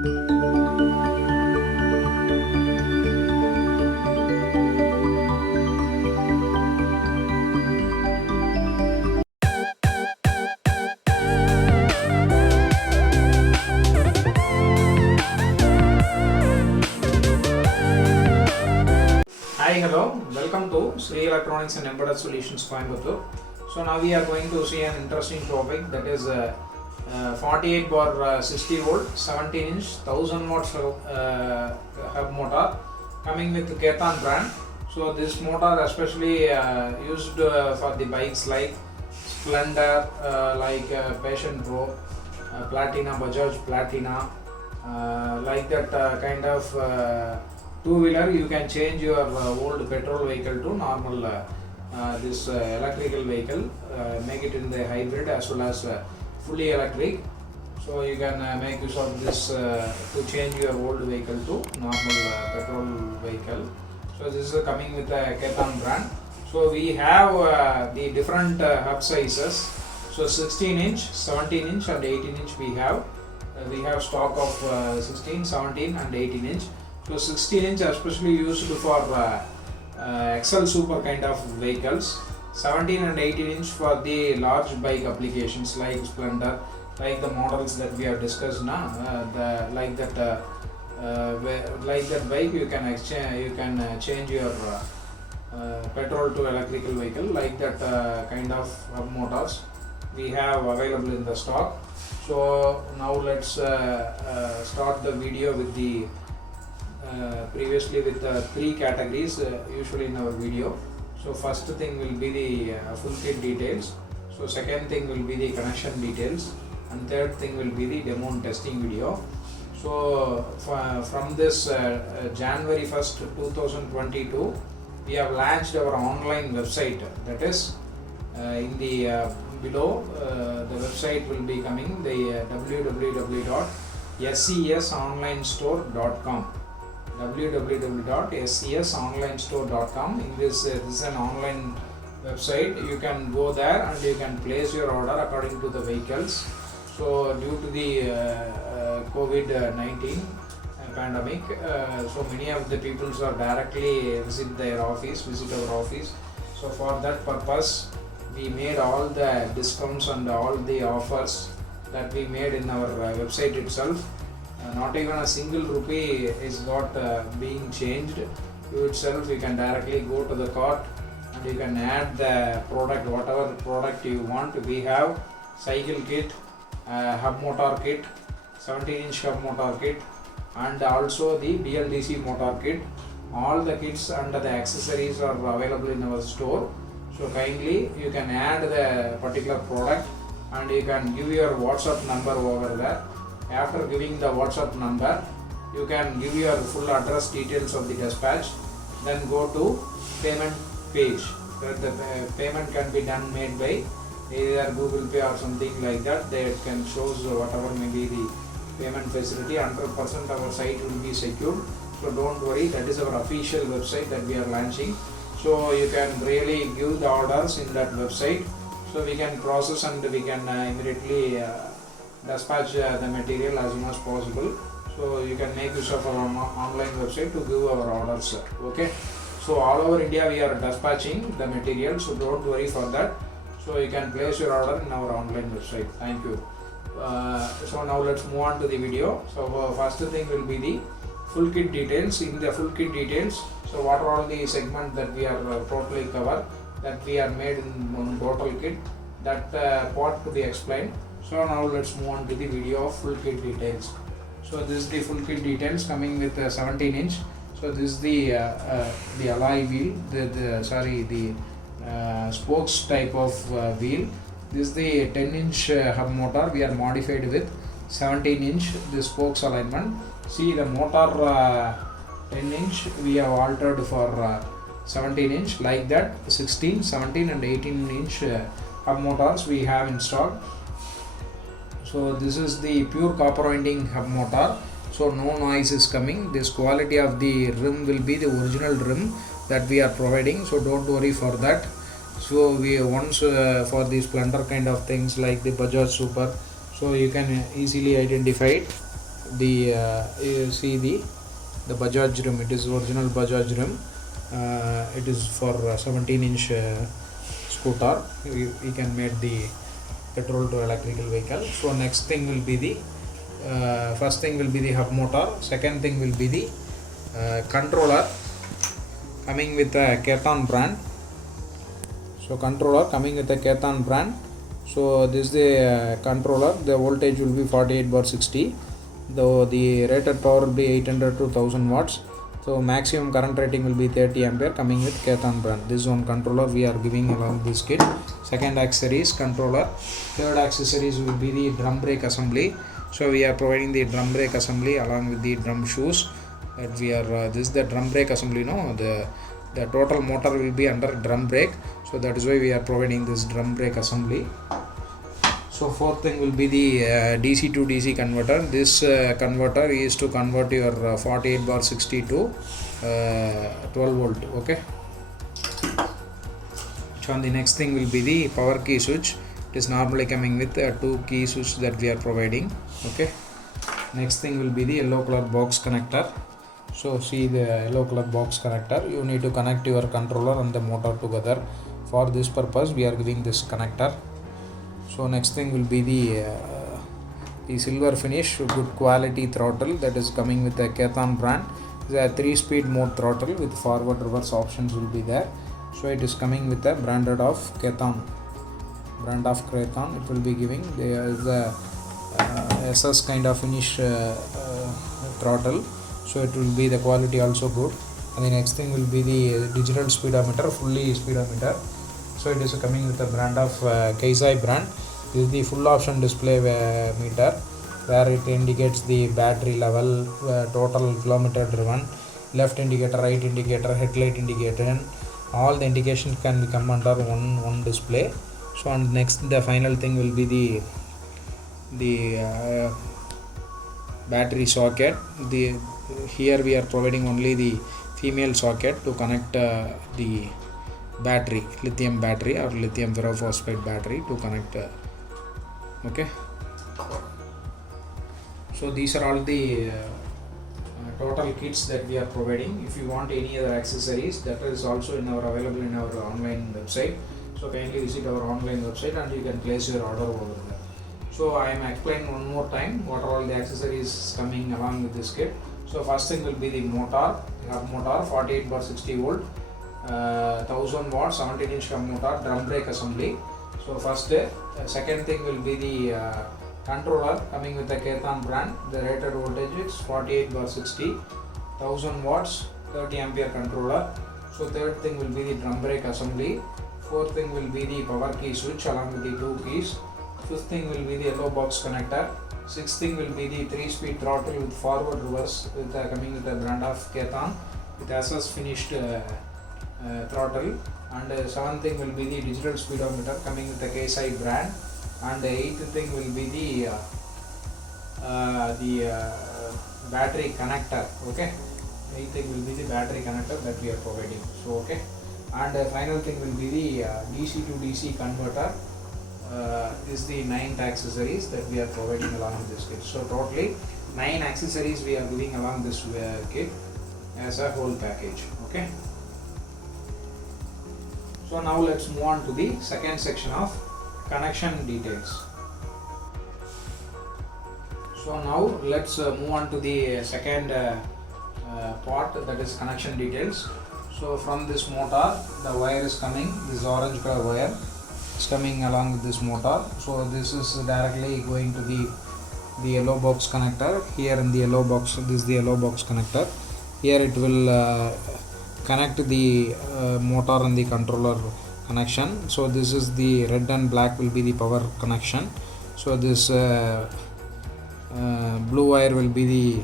Hi, hello, welcome to Sri Electronics and Embedded Solutions Coimbatore. So now we are going to see an interesting topic, that is 48/60 volt 17 inch 1000 watts hub motor coming with Khetaan brand. So this motor especially used for the bikes like Splendor, like Petrol, Platina, Bajaj Platina, like that kind of two-wheeler. You can change your old petrol vehicle to normal this electrical vehicle, make it in the hybrid as well as fully electric. So you can make use of this to change your old vehicle to normal petrol vehicle. So this is coming with a Khetaan brand. So we have the different hub sizes. So 16 inch, 17 inch and 18 inch we have. We have stock of 16, 17 and 18 inch. So 16 inch especially used for XL super kind of vehicles, 17 and 18 inch for the large bike applications like Splendor, like the models that we have discussed now. Like that bike you can exchange, you can change your petrol to electrical vehicle, like that kind of hub motors we have available in the stock. So now let's start the video with the previously with three categories usually in our video. So first thing will be the full kit details. So second thing will be the connection details, and third thing will be the demo and testing video. So from this January 1st 2022 we have launched our online website, that is in the below the website will be coming, the www.SEES-onlinestore.com, www.SEES-onlinestore.com. in this is an online website. You can go there and you can place your order according to the vehicles. So due to the COVID-19 pandemic, so many of the people are directly visit our office. So for that purpose we made all the discounts and all the offers that we made in our website itself. Not even a single rupee is got being changed. You itself, you can directly go to the cart and you can add the product, whatever product you want. We have cycle kit, hub motor kit, 17 inch hub motor kit, and also the BLDC motor kit. All the kits and the accessories are available in our store. So kindly you can add the particular product and you can give your WhatsApp number over there. After giving the WhatsApp number, you can give your full address details of the dispatch, then go to payment page. The payment can be done made by either Google Pay or something like that. They can shows whatever may be the payment facility. 100% our site will be secured. So don't worry, that is our official website that we are launching. So you can really give the orders in that website. So we can process and we can immediately dispatch the material as soon as possible. So you can make use of our online website to give our orders. Okay. So all over India we are dispatching the material. So don't worry for that. So you can place your order in our online website. Thank you. So now let's move on to the video. So first thing will be the full kit details. In the full kit details, so what are all the segments that we are totally cover, that we are made in one total kit, that part to be explained. So now let's move on to the video of full kit details. So this is the full kit details coming with 17 inch. So this is the alloy wheel, the spokes type of wheel. This is the 10 inch hub motor. We are modified with 17 inch the spokes alignment. See the motor 10 inch we have altered for 17 inch, like that 16, 17 and 18 inch hub motors we have in stock. So this is the pure copper winding hub motor, so no noise is coming. This quality of the rim will be the original rim that we are providing, so don't worry for that. So we once for the Splendor kind of things like the Bajaj Super, so you can easily identify it. the you see the Bajaj rim. It is original Bajaj rim. It is for 17-inch scooter. We can make the petrol to electrical vehicle. So next thing will be the first thing will be the hub motor. Second thing will be the controller coming with a Khetaan brand. So controller coming with a Khetaan brand. So this is the controller. The voltage will be 48/60. Though the rated power will be 800 to 1000 watts. So maximum current rating will be 30 ampere coming with Khetaan brand. This one controller we are giving along this kit. Second accessories controller. Third accessories will be the drum brake assembly. So we are providing the drum brake assembly along with the drum shoes. That we are this is the drum brake assembly. No, the total motor will be under drum brake. So that is why we are providing this drum brake assembly. So fourth thing will be the DC to DC converter. This converter is to convert your 48/60 to 12 volt. Okay. So the next thing will be the power key switch. It is normally coming with 2 key switch that we are providing. Okay. Next thing will be the yellow color box connector. So see the yellow color box connector. You need to connect your controller and the motor together. For this purpose, we are giving this connector. So next thing will be the silver finish, good quality throttle that is coming with the Khetaan brand. The 3-speed mode throttle with forward reverse options will be there. So it is coming with the branded of Khetaan. Brand of Khetaan. It will be giving there is a SS kind of finish throttle. So it will be the quality also good. And the next thing will be the digital speedometer, fully speedometer. So it is coming with the brand of Khetaan brand. This is the full option display meter where it indicates the battery level, total kilometer driven, left indicator, right indicator, headlight indicator. All the indications can become under one display. So and next the final thing will be the battery socket. Here we are providing only the female socket to connect the battery, lithium battery or lithium ferrophosphate battery to connect. Okay. So these are all the total kits that we are providing. If you want any other accessories, that is also available in our online website. So kindly visit our online website and you can place your order over there. So I am explaining one more time what are all the accessories coming along with this kit. So first thing will be the motor, hub motor 48/60 volt, 1000 watts, 17-inch hub motor, drum brake assembly. So first, second thing will be the controller coming with the Khetaan brand. The rated voltage is 48/60, 1000 watts, 30 ampere controller. So third thing will be the drum brake assembly. Fourth thing will be the power key switch along with the 2 keys. Fifth thing will be the yellow box connector. Sixth thing will be the 3-speed throttle with forward reverse with coming with the brand of Khetaan with SS finished throttle. And seventh thing will be the digital speedometer coming with the Khetaan brand. And the eighth thing will be the battery connector. Okay, eighth thing will be the battery connector that we are providing. So okay, and final thing will be the DC to DC converter. Is the 9 accessories that we are providing along with this kit. So totally 9 accessories we are giving along this kit as a whole package. Okay. So now let's move on to the second section of connection details. So now let's move on to the second part, that is connection details. So from this motor, the wire is coming, this orange color wire is coming along with this motor. So this is directly going to the yellow box connector. Here in the yellow box, this is the yellow box connector. Here it will connect the motor and the controller connection. So this is the red and black will be the power connection. So this blue wire will be the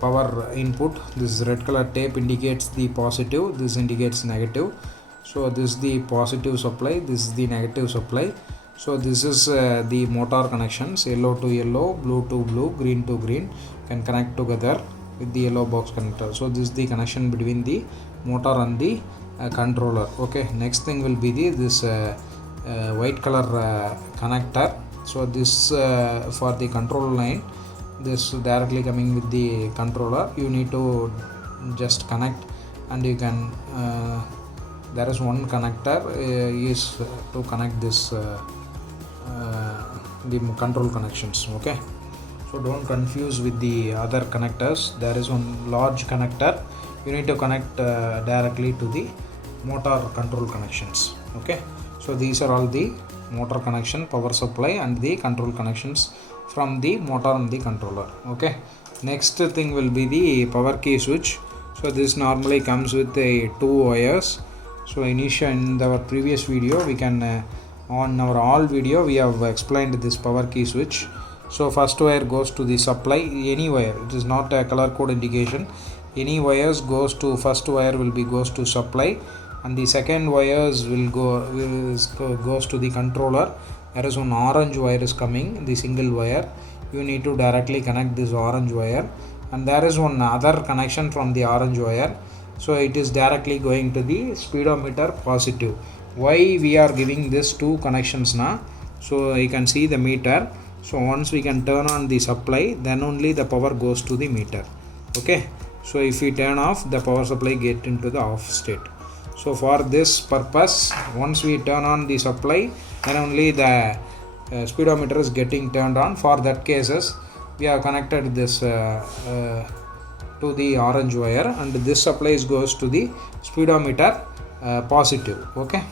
power input. This red color tape indicates the positive, this indicates negative. So this is the positive supply, this is the negative supply. So this is the motor connections, yellow to yellow, blue to blue, green to green, can connect together with the yellow box connector. So this is the connection between the motor and the controller. Okay, next thing will be this white color connector. So this for the control line, this directly coming with the controller. You need to just connect, and you can there is one connector is to connect this the control connections. Okay, so don't confuse with the other connectors. There is one large connector you need to connect directly to the motor control connections. Okay, so these are all the motor connection, power supply, and the control connections from the motor and the controller. Okay, next thing will be the power key switch. So this normally comes with a 2 wires. So in our previous video, we can on our all video we have explained this power key switch. So first wire goes to the supply, any wire, it is not a color code indication, any wires goes to, first wire will be goes to supply, and the second wires will goes to the controller. There is one orange wire is coming, the single wire, you need to directly connect this orange wire, and there is one other connection from the orange wire. So it is directly going to the speedometer positive. Why we are giving this two connections now? So you can see the meter. So once we can turn on the supply, then only the power goes to the meter. Okay, so if we turn off, the power supply get into the off state. So for this purpose, once we turn on the supply, then only the speedometer is getting turned on. For that cases, we have connected this to the orange wire, and this supply goes to the speedometer positive. Okay,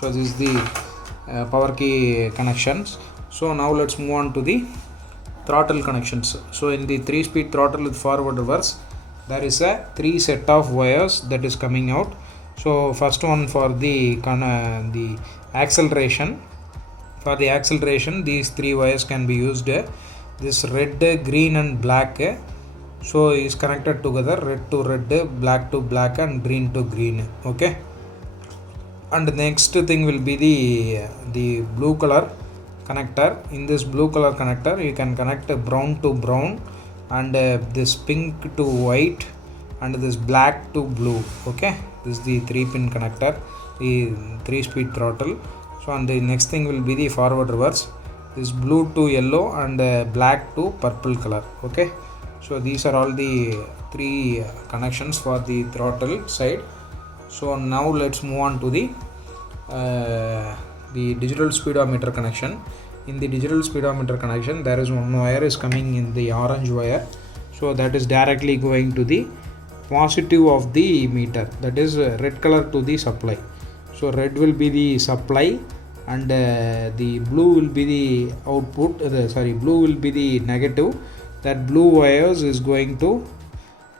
so this is the power key connections. So now let's move on to the throttle connections. So in the 3-speed throttle with forward reverse, there is a 3 set of wires that is coming out. So first one for the acceleration. For the acceleration, these 3 wires can be used. This red, green and black, so is connected together, red to red, black to black, and green to green. Okay, and the next thing will be the blue color connector. In this blue color connector, you can connect brown to brown, and this pink to white, and this black to blue. Okay, this is the 3-pin connector, the 3-speed throttle. So and the next thing will be the forward reverse, this blue to yellow and black to purple color. Okay, so these are all the 3 connections for the throttle side. So now let's move on to the digital speedometer connection. In the digital speedometer connection, there is one wire is coming in the orange wire. So that is directly going to the positive of the meter, that is red color to the supply. So red will be the supply, and the blue will be the output, blue will be the negative. That blue wires is going to,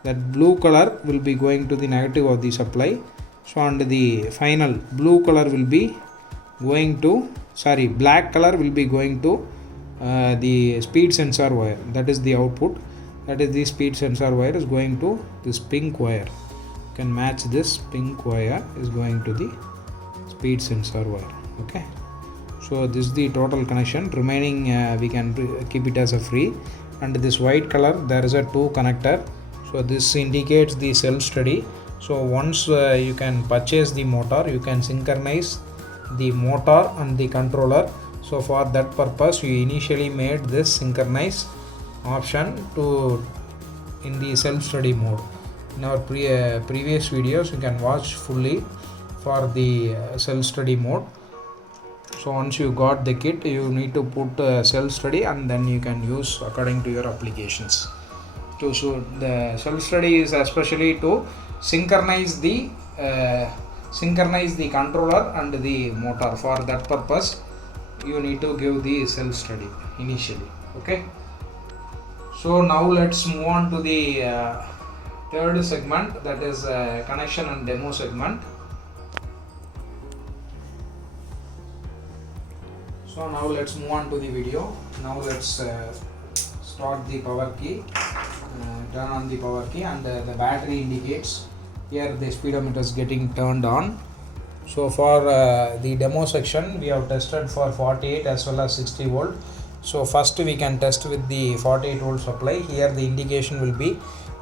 that blue color will be going to the negative of the supply. So and the final blue color will be going to, black color will be going to the speed sensor wire, that is the output, that is the speed sensor wire is going to this pink wire. You can match this pink wire is going to the speed sensor wire. Okay, so this is the total connection. Remaining we can keep it as a free. And this white color, there is a 2 connector. So this indicates the self study. So once you can purchase the motor, you can synchronize the motor and the controller. So for that purpose, we initially made this synchronize option to in the self study mode. In our previous videos, you can watch fully for the self study mode. So once you got the kit, you need to put self study, and then you can use according to your applications. So the self study is especially to synchronize the controller and the motor. For that purpose, you need to give the self study initially. Okay, so now let's move on to the third segment, that is connection and demo segment. So now let's move on to the video. Now let's start the power key, turn on the power key, and the battery indicates here the speedometer is getting turned on. So for the demo section, we have tested for 48 as well as 60 volt. So first we can test with the 48 volt supply. Here the indication will be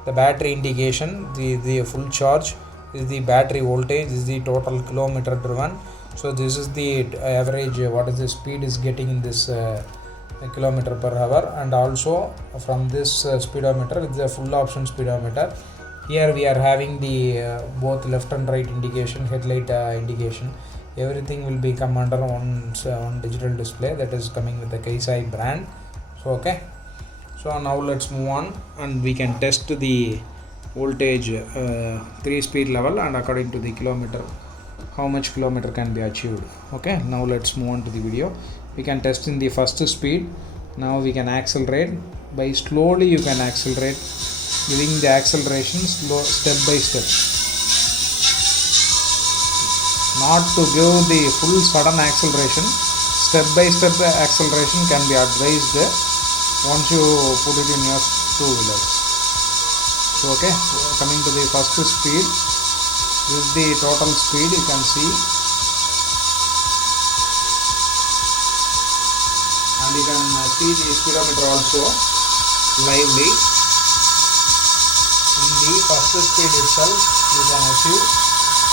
the battery indication, the full charge, is the battery voltage, is the total kilometer driven. So this is the average, what is the speed is getting in this kilometer per hour, and also from this speedometer, it's a full option speedometer. Here we are having the both left and right indication, headlight indication. Everything will be come under one digital display that is coming with the Khetaan brand. So okay, so now let's move on and we can test the voltage 3-speed level, and according to the kilometer, how much kilometer can be achieved. Okay, now let's move on to the video. We can test in the first speed. Now we can accelerate. By slowly you can accelerate, giving the acceleration slow, step by step. Not to give the full sudden acceleration, step by step acceleration can be advised once you put it in your two-wheelers. So okay, coming to the first speed, this is the total speed you can see, and you can see the speedometer also lively. In the first speed itself, you can achieve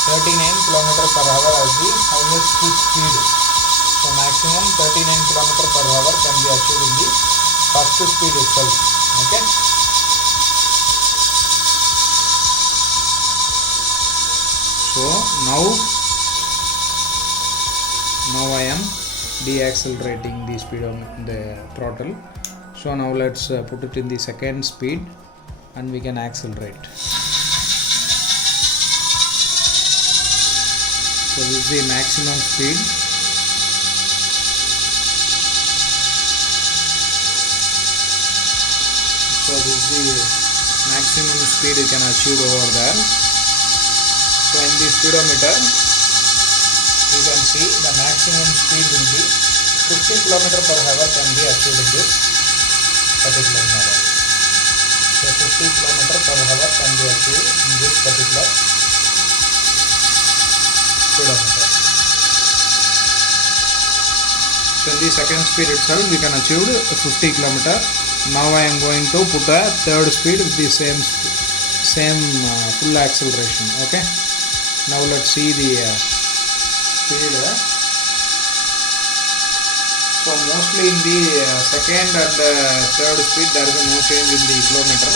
39 km per hour as the highest speed. So maximum 39 km per hour can be achieved in the first speed itself. Okay. So now I am deaccelerating the speed on the throttle. So now let's put it in the second speed and we can accelerate. So this is the maximum speed. So this is the maximum speed you can achieve over there. So in the speedometer, you can see the maximum speed will be 50 km per hour can be achieved in this particular model. So 50 km per hour can be achieved in this particular speedometer. So in the second speed itself we can achieve 50 km. Now I am going to put a third speed with the same full acceleration. Okay. Now let's see the speed. So mostly in the second and third speed there is no change in the kilometer.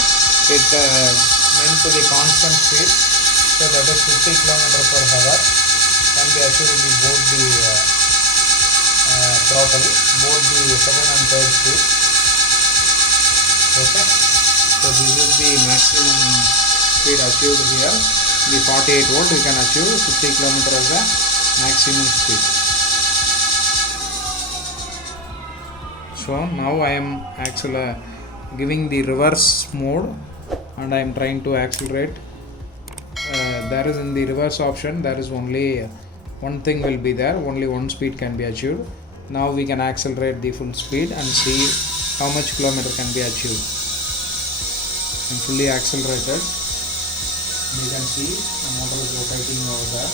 It meant to the constant speed. So that is 50 km per hour can be achieved in both the throttle, both the second and third speed. Okay. So this is the maximum speed achieved here. The 48 volt you can achieve 50 km as the maximum speed. So now I am actually giving the reverse mode and I am trying to accelerate. There is in the reverse option, there is only one thing will be there, only one speed can be achieved. Now we can accelerate the full speed and see how much kilometer can be achieved. I'm fully accelerated. You can see the motor is rotating over there,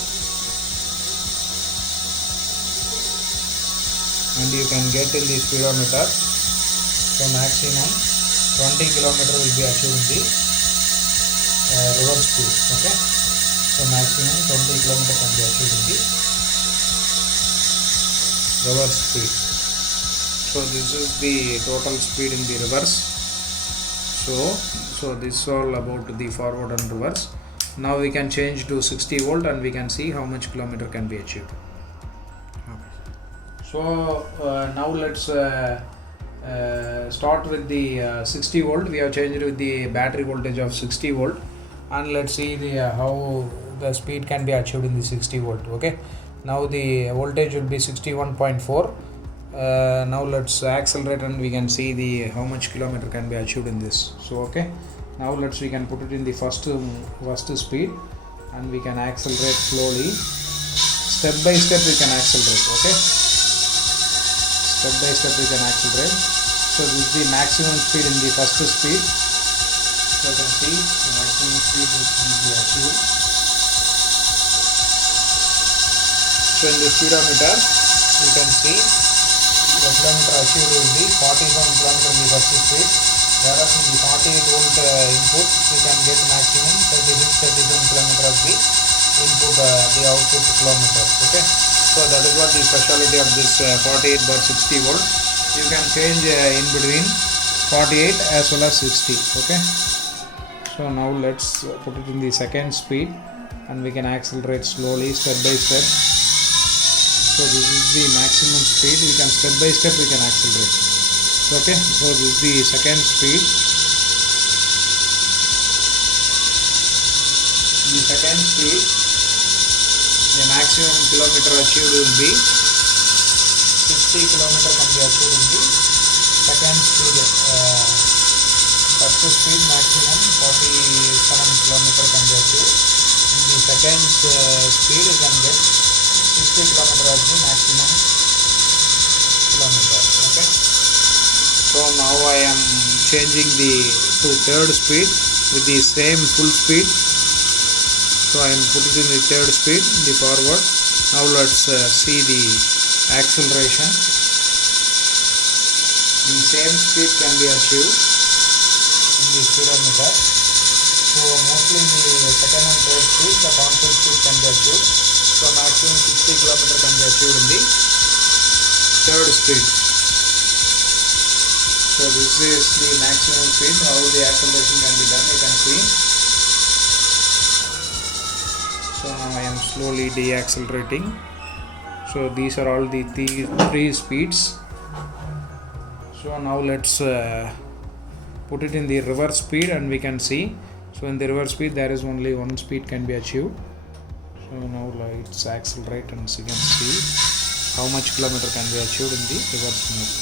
and you can get in the speedometer. So maximum 20 km will be achieved in the reverse speed. Okay. So maximum 20 km can be achieved in the reverse speed. So this is the total speed in the reverse. So this is all about the forward and reverse. Now we can change to 60 volt and we can see how much kilometer can be achieved. Okay. So now let's start with the 60 volt. We have changed with the battery voltage of 60 volt, and let's see the how the speed can be achieved in the 60 volt. Okay. Now the voltage will be 61.4. Now let's accelerate and we can see the how much kilometer can be achieved in this. So okay, now we can put it in the first speed and we can accelerate slowly. Step by step we can accelerate. Okay, step by step we can accelerate. So this is the maximum speed in the first speed. So you can see the maximum speed which will be achieved. So in the speedometer you can see the kilometer achieved will be 47 km in the first speed, whereas in the 48 volt input you can get maximum 36-37 km of the input, the output kilometers. Okay, so that is what the speciality of this 48/60 volt. you can change in between 48 as well as 60. Okay, so now let's put it in the second speed and we can accelerate slowly, step by step. So this is the maximum speed. We can step by step we can accelerate. Okay, so this is the second speed. The second speed, the maximum kilometer achieved will be 60 kilometer can be achieved in the second speed. First speed maximum 47 kilometer can be achieved. In the second speed you can get 60 kilometer as the maximum kilometer. Okay, so now I am changing to third speed with the same full speed. So I am putting in the third speed, the forward. Now let's see the acceleration. The same speed can be achieved in the speedometer. So mostly in the second and third speed, the constant speed can be achieved. So maximum 60 km can be achieved in the third speed. So this is the maximum speed. How the acceleration can be done, you can see. So now I am slowly deaccelerating. So these are all the three speeds. So now let's put it in the reverse speed and we can see. So in the reverse speed there is only one speed can be achieved. So now let's accelerate and you can see how much kilometer can be achieved in the reverse mode.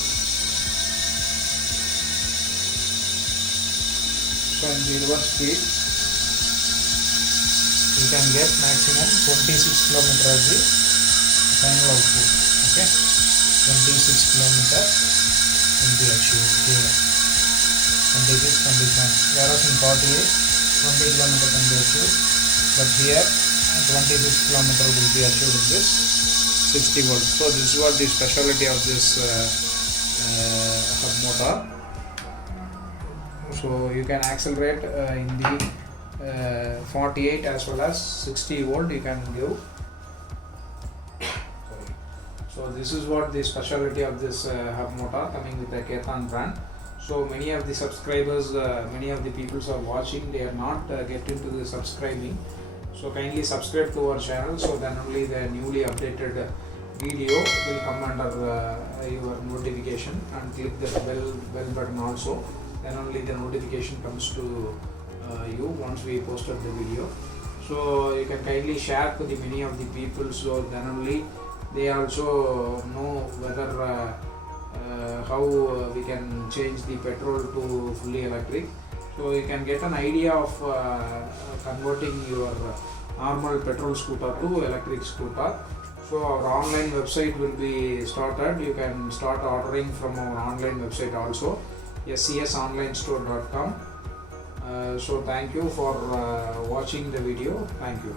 So in the reverse speed you can get maximum 26 km as the final output. Okay, 26 km can be achieved here. 26, 27. Whereas in 48, 20 km can be achieved. But here 26 km will be achieved in this 60 volts. So this is what the specialty of this hub motor. So you can accelerate in the 48 as well as 60 volt you can give. So this is what the specialty of this hub motor coming with the Khetaan brand. So many of the subscribers, many of the people are watching, they are not get into the subscribing. So kindly subscribe to our channel, so then only the newly updated video will come under your notification, and click the bell button also. Then only the notification comes to you once we posted the video. So you can kindly share to the many of the people, so then only they also know whether how we can change the petrol to fully electric. So you can get an idea of converting your normal petrol scooter to electric scooter. So our online website will be started. You can start ordering from our online website also, SEES-onlinestore.com. So thank you for watching the video. Thank you.